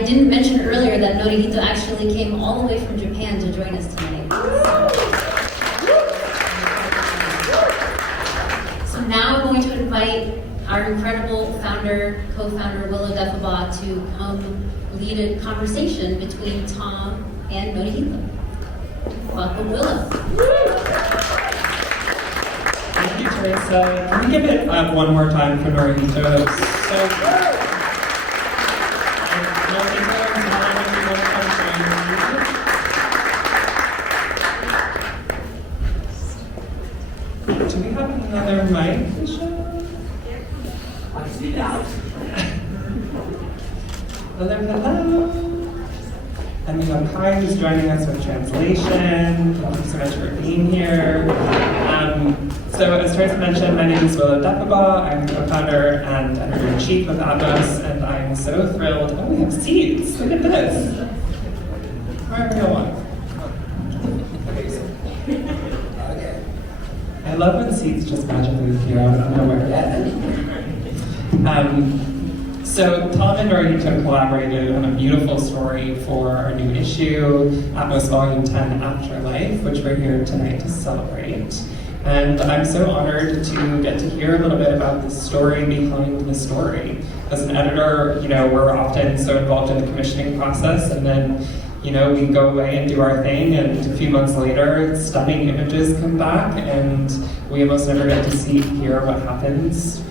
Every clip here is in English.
I didn't mention earlier that Norihito actually came all the way from Japan to join us tonight. So now I'm going to invite our incredible founder, co-founder Willow Defaba to come lead a conversation between Tom and Norihito. Welcome, Willow. Thank you, Teresa. Can we give it up one more time for Norihito? Do we have another mic, Michelle? Hello, hello. And we have Kai who's joining us with translation. Thank you so much for being here. So as Teresa mentioned, my name is Willow Defaba. I'm co-founder and editor-in-chief of Atmos, and I'm so thrilled. Oh, we have seats. Look at this. Where are we going? I love when seats just magically appear out of nowhere. So Tom and Norihito collaborated on a beautiful story for our new issue, Atmos vol.10 Afterlife, which we're here tonight to celebrate. And I'm so honored to get to hear a little bit about the story behind the story. As an editor, we're often so involved in the commissioning process, and then we go away and do our thing, and a few months later, stunning images come back, and we almost never get to hear what happens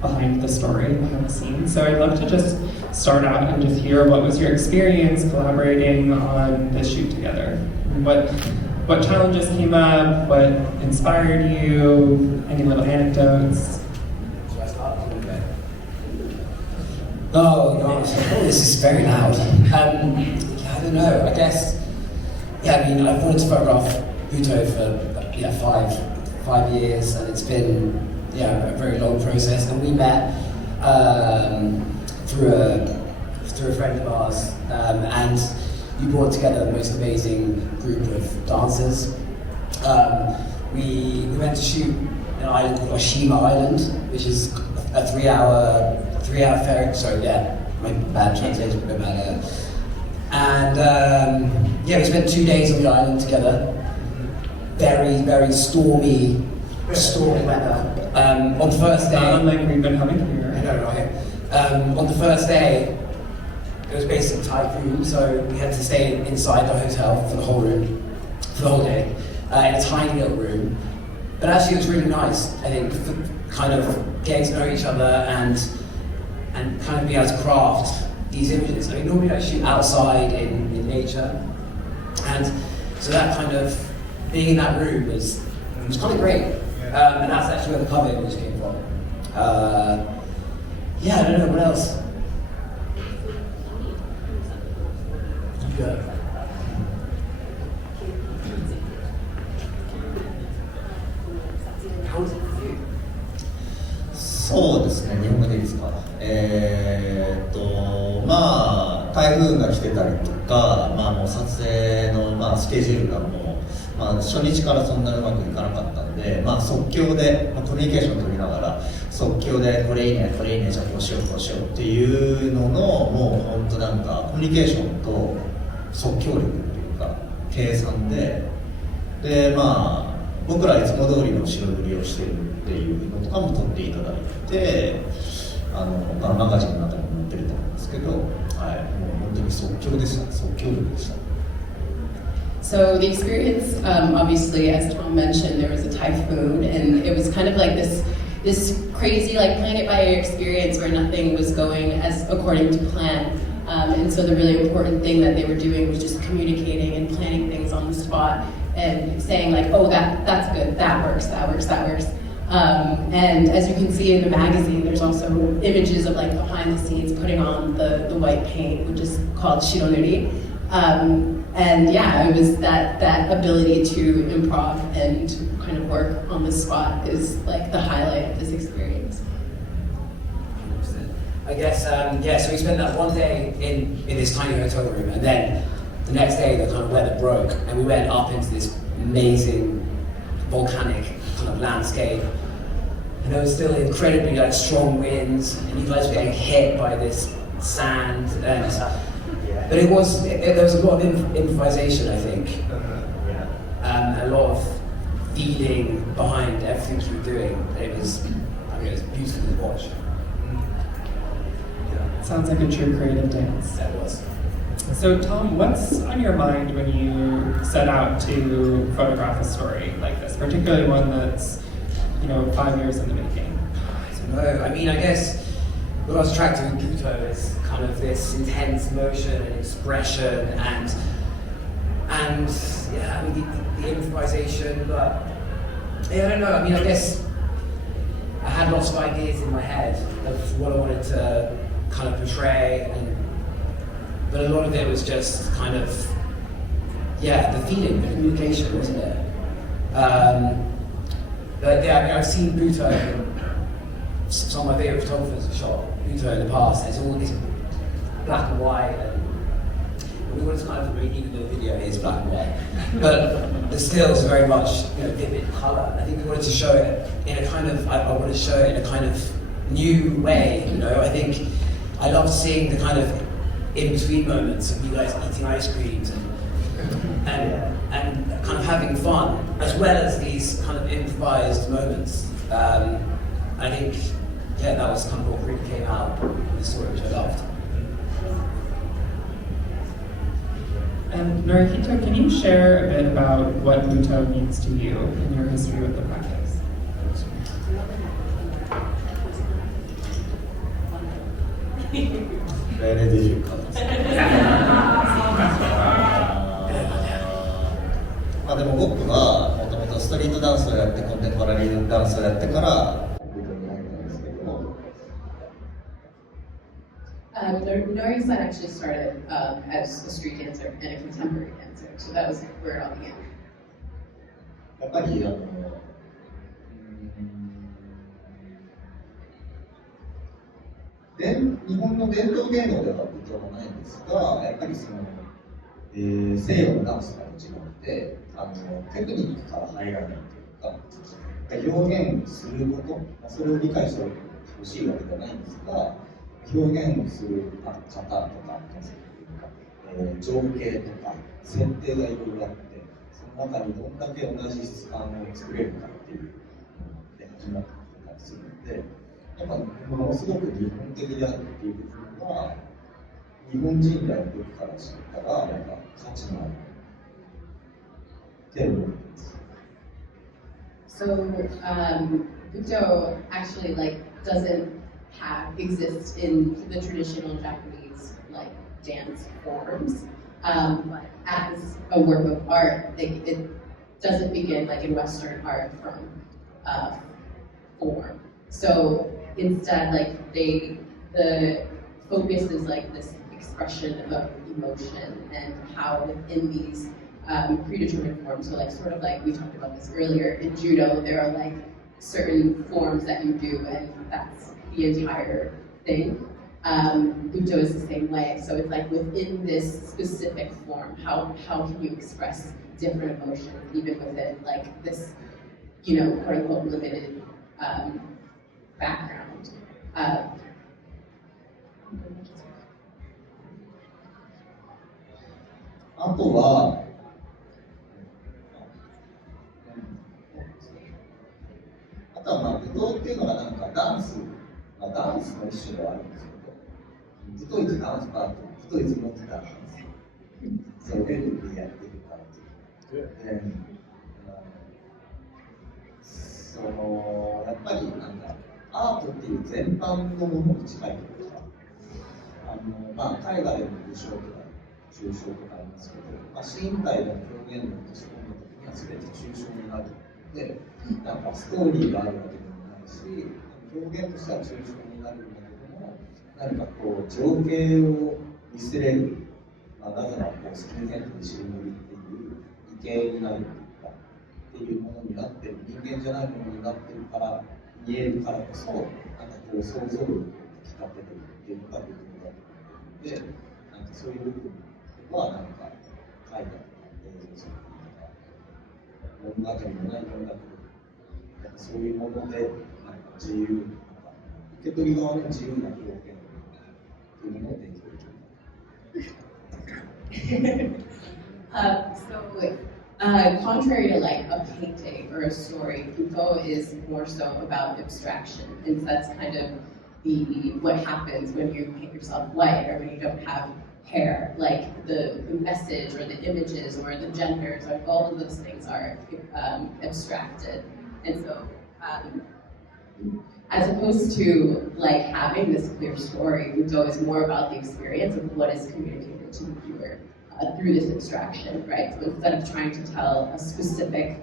behind the story, behind the scenes. So I'd love to just start out and just hear what was your experience collaborating on this shoot together? What challenges came up? What inspired you? Any little anecdotes? Oh gosh, this is very loud. I don't know, I guess, I wanted to photograph Butoh for 5 years, and it's been a very long process, and we met through a friend of ours, and you brought together the most amazing group of dancers. We went to shoot an island called Oshima Island, which is a 3-hour ferry. Sorry, my bad translation, my bad. And we spent 2 days on the island together. Very, very stormy weather. On the first day, like we've been having here. I know, right? On the first day, it was basically typhoon, so we had to stay inside the hotel for the whole day, in a tiny little room. But actually, it was really nice. I think for kind of getting to know each other and kind of be able to craft these images. Normally I shoot outside in nature, and so that kind of being in that room was kind of great. And that's actually where the cover image came from. I don't know, what else? How was it for you? そうですね、日本語でいいですか。台風が来てたりとか、もう撮影の、スケジュールがもう、初日からそんなうまくいかなかったんで、即興で、コミュニケーション取りながら、即興でこれいいね、じゃあこうしようっていうのの、もう本当なんかコミュニケーションと即興力っていうか、計算で、僕らいつも通りの白塗りをしてるっていうのとかも撮っていただいて、マガジンの中にも載ってると思うんですけど、もう本当に即興力でした。So the experience, obviously, as Tom mentioned, there was a typhoon, and it was kind of like this crazy, like planet by ear experience where nothing was going as according to plan. And so the really important thing that they were doing was just communicating and planning things on the spot and saying like, oh, that's good, that works. And as you can see in the magazine, there's also images of like behind the scenes putting on the white paint, which is called shironuri. And it was that ability to improv and kind of work on the spot is like the highlight of this experience. I guess, so we spent that one day in this tiny hotel room, and then the next day the kind of weather broke, and we went up into this amazing volcanic kind of landscape, and there was still incredibly like strong winds, and you guys were getting hit by this sand, and but there was a lot of improvisation, I think, a lot of feeling behind everything you were doing. It was beautiful to watch. Sounds like a true creative dance. That was. So Tom, what's on your mind when you set out to photograph a story like this, particularly one that's 5 years in the making? I don't know. I mean, I guess what I was attracted with Butoh is kind of this intense motion and expression and yeah, I mean the improvisation, but yeah, I don't know. I mean, I guess I had lots of ideas in my head of what I wanted to kind of portray, but a lot of it was just kind of the feeling, the communication, wasn't it? But yeah, I mean, I've seen Butoh. Some of my favourite photographers have shot Butoh in the past. It's all this black and white, and we wanted to kind of even though the video is black and white, but the stills are very much vivid colour. I think we wanted to show it in a kind of I wanted to show it in a kind of new way. I think I love seeing the kind of in between moments of you guys eating ice creams and kind of having fun, as well as these kind of improvised moments. I think that was kind of what really came out in the story, which I loved. And Norihito, can you share a bit about what Butoh means to you in your history with the practice?でも僕はもともとストリートダンスをやってコンテンポラリーダンスをやってからブトに入ったんですけども。Nori-san actually started as a street dancer and a contemporary dancer, so that was where it all began. やっぱり日本の伝統芸能では舞踏もないんですが、やっぱり西洋のダンスとは違ってテクニックから入らないというか、表現すること、それを理解してほしいわけではないんですが、表現する型とか情景とか設定がいろいろあって、その中にどんだけ同じ質感を作れるかっていうので始まったりするので、やっぱものすごく日本的であるっていう部分は日本人である時から知ったらやっぱ価値のあるって思ってます。So Butoh actually doesn't exist in the traditional Japanese dance forms, but as a work of art, it doesn't begin in Western art from form. So instead, the focus is this expression of emotion and how within these predetermined forms. So sort of we talked about this earlier in judo, there are certain forms that you do, and that's the entire thing. Butoh is the same way. So it's within this specific form, how can you express different emotions even within this, quote unquote limited background. あとは、舞踏っていうのがダンスの一種ではあるんですけど、舞踏isダンスパート、舞踏is notダンス。そういうふうにやっていく感じ。で、やっぱりアートっていう全般のものに近いというか、絵画でも武将とか抽象とかありますけど、身体の表現のとしての時には全て抽象になるので、ストーリーがあるわけでもないし、表現としては抽象になるんだけども、情景を見せれる、なぜならスキンヘッドに白塗りっていう異形になるというか、っていうものになってる、人間じゃないものになってるから見えるからこそ、想像力を引き立ててるっていうのが部分だと思うので、そういう部分は絵画とか映像作品とか物語もないものだけど、そういうもので自由、受け取り側の自由な表現っていうものを提供できる。Contrary to like a painting or a story, Butoh is more so about abstraction, and that's kind of what happens when you paint yourself white or when you don't have hair. Like the message or the images or the genders, or all of those things are abstracted, and so. As opposed to like having this clear story, Butoh is more about the experience of what is communicated to the viewer through this abstraction, right? So instead of trying to tell a specific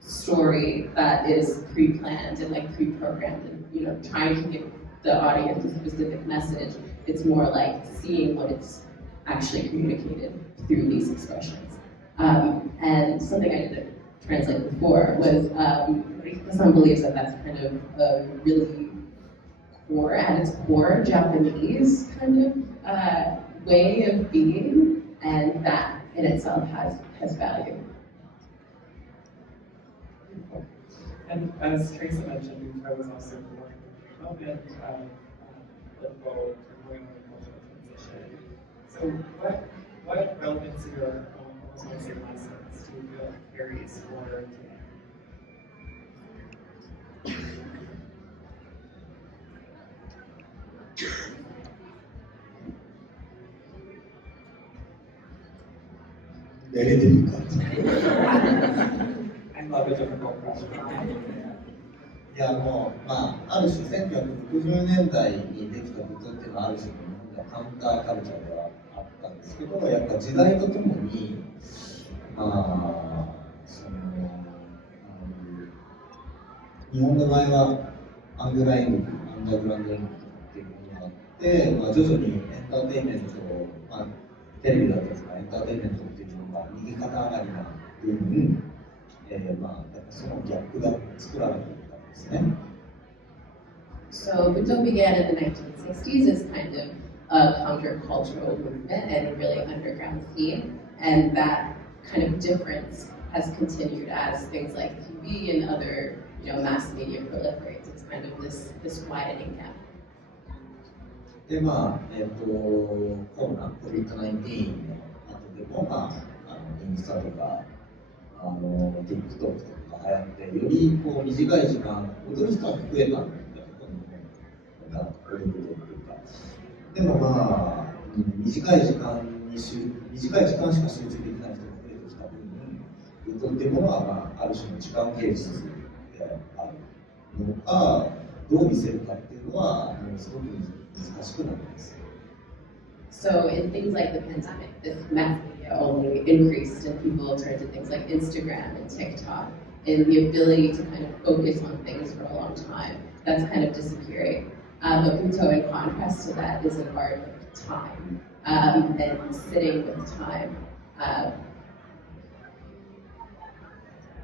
story that is pre-planned and like pre-programmed, and trying to give the audience a specific message, it's more like seeing what it's actually communicated through these expressions. And something I didn't translate before was Norihito believes that that's kind of a really core, at its core, Japanese kind of way of being, and that in itself has value. And as Teresa mentioned, Butoh was also born in a moment of political turmoil and cultural transition. So what relevancy or almost want to say lessons do you feel it carries forward today? Very difficult. I love a difficult question. いやもう、ある種1960年代にできたことっていうのはある種の日本ではカウンターカルチャーではあったんですけど、やっぱ時代とともに、日本の場合はアンダーグラウンド演劇っていうものがあって、徐々にエンターテインメントを、テレビだったりとかエンターテインメントっていうのが右肩上がりな分、そのギャップが作られていたんですね。So Butoh began in the 1960s as kind of a countercultural movement and a really underground scene, and that kind of difference has continued as things like TV and other mass media proliferates. It's kind of this widening gap. でコロナ COVID-19 の後でも、インスタとかTikTok とか流行ってより短い時間踊る人は増えたんだけど、踊ることっていうか、でも短い時間しか集中できない人が増えてきた分、踊っていうものはある種の時間芸術であるのか、どう見せるかっていうのはすごく難しくなります。So in things like the pandemic, this mass media only increased and people turned to things like Instagram and TikTok, and the ability to kind of focus on things for a long time, that's kind of disappearing. But Butoh, in contrast to that, is an art of time and sitting with time.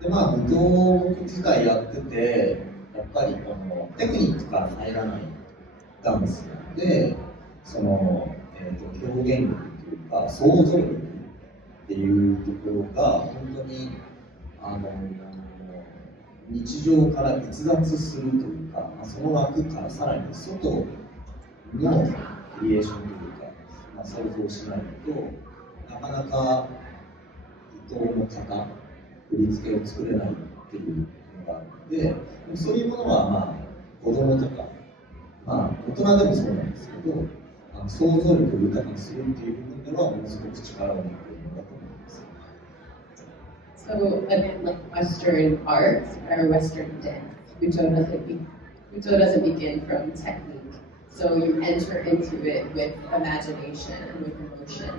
で舞踏自体やってて、やっぱりテクニックから入らないダンスなので、表現力というか想像力っていうところが本当に日常から逸脱するというか、その枠からさらに外のクリエーションというか、想像しないとなかなか舞踏の型、振り付けを作れないっていうのがあるので、そういうものは子供とか、大人でもそうなんですけど、想像力を豊かにするっていう部分ではものすごく力を持っているのだと思います。So again, like Western art or Western dance, Butoh doesn't begin from technique. So you enter into it with imagination and with emotion,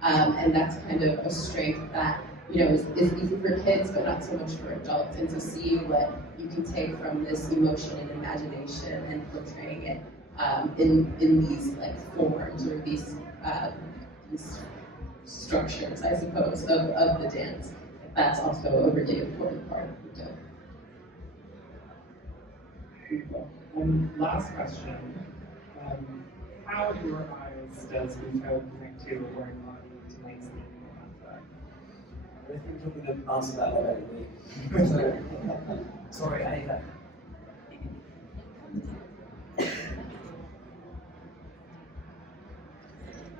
and that's kind of a strength that is easy for kids, but not so much for adults. And to see what you can take from this emotion and imagination and portraying it in these like forms or these structures, I suppose, of the dance. That's also a really important part of Butoh. Last question. How in your eyes does Butoh connect to or embody tonight's theme? I think you're going to answer that already. Sorry, I hate that.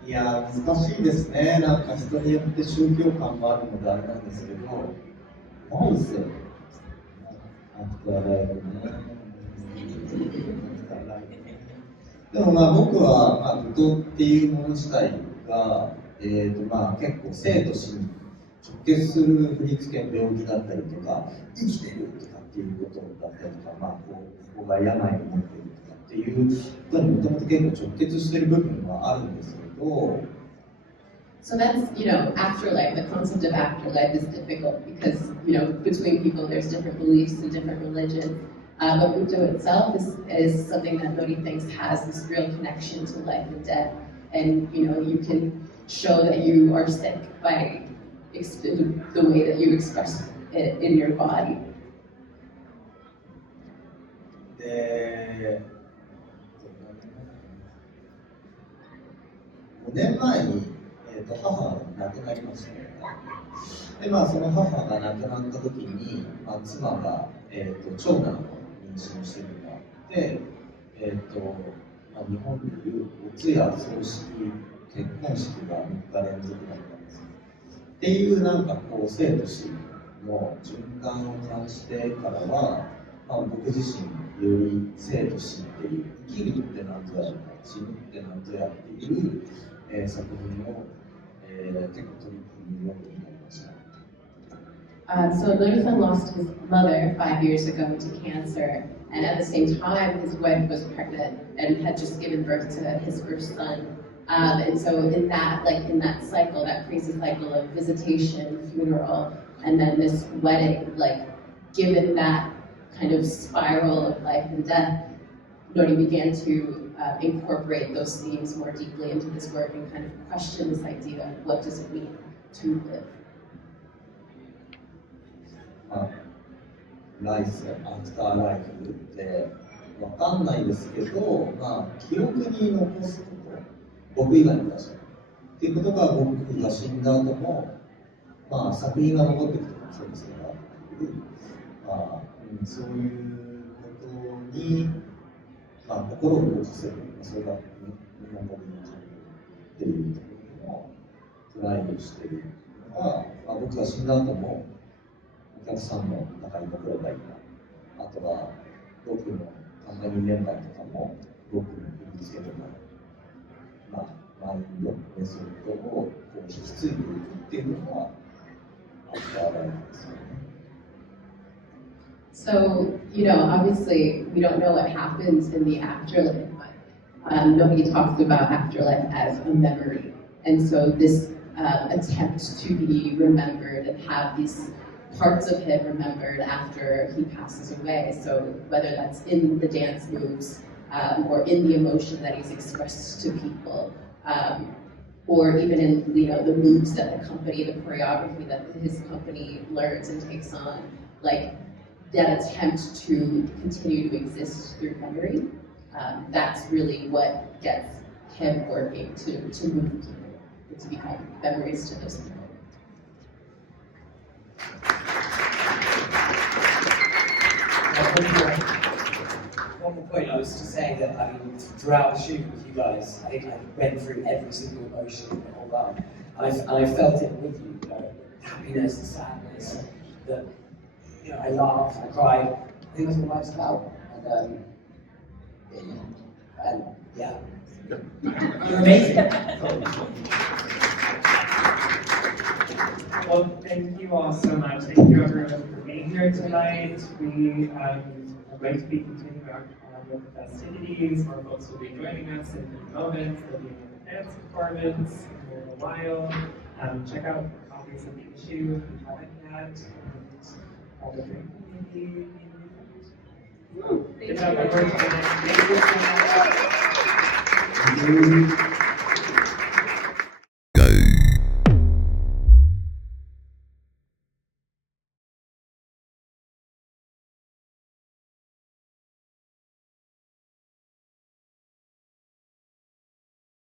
いやー、難しいですね。なんか人によって宗教観もあるのであれなんですけど、ないですよ。アフターライフね。でもまあ僕は、まあ、舞踏っていうもの自体が、まあ結構生と死に直結する振り付けの病気だったりとか、生きてるとかっていうことだったりとか、まあここが病になってるとかっていうことにもともと結構直結してる部分はあるんですけど、So that's, afterlife. The concept of afterlife is difficult because, between people there's different beliefs and different religions. But Butoh itself is something that Nori thinks has this real connection to life and death. And, you can show that you are sick by the way that you express it in your body. で、5年前に、母が亡くなりましたね。で、まあ、その母が亡くなった時に、まあ、妻が、長男を妊娠しているのがあって、まあ、日本でいうお通夜葬式、結婚式が3日連続だったんですよ。っていうなんかこう生と死の循環を感じてからは、まあ、僕自身より生と死っていう生きるって何ぞや死ぬって何ぞやっていう、作品を、結構取り組むようになりました。So Norihito lost his mother 5 years ago to cancer, and at the same time his wife was pregnant and had just given birth to his first son. And so in that cycle, that crazy cycle of visitation, funeral, and then this wedding, given that kind of spiral of life and death, Nori began to incorporate those themes more deeply into this work and kind of question this idea of what does it mean to live. まあ、ライフ、アフターライフってわかんないですけど、まあ、記憶に残すこと、僕以外の人っていうことが僕が死んだ後も、まあ、作品が残っていくとかそうですから、まあ、そういうことに、まあ、心を動かせる、それが日本語にっていうところもトライしているのが、まあ、僕が死んだ後もお客さんの中に残ればいいな。あとは僕のカンパニーメンバーとかも僕の振り付けとか、まあ、マインド、メソッドをこう引き継いでいくっていうのがアフターライフですよね。So, obviously we don't know what happens in the afterlife, but nobody talks about afterlife as a memory. And so this attempt to be remembered and have these parts of him remembered after he passes away. So whether that's in the dance moves or in the emotion that he's expressed to people, or even in the moves that the company, the choreography that his company learns and takes on, that attempt to continue to exist through memory, that's really what gets him working to move people, to become memories to those people. One more point, I was just saying that throughout the shoot with you guys, I think I went through every single emotion in the whole run. And I felt it with you, happiness, the sadness, I laughed, I cried. I think that's what life's about. And yeah, you're amazing. Well, thank you all so much. Thank you everyone for being here tonight. We are going to be continuing on with the festivities. More folks will be joining us in a moment. There'll be another dance performance in a little while. Check out copies of the issue if you haven't yet. All the drink maybe. Good job, everyone. Thank you so much.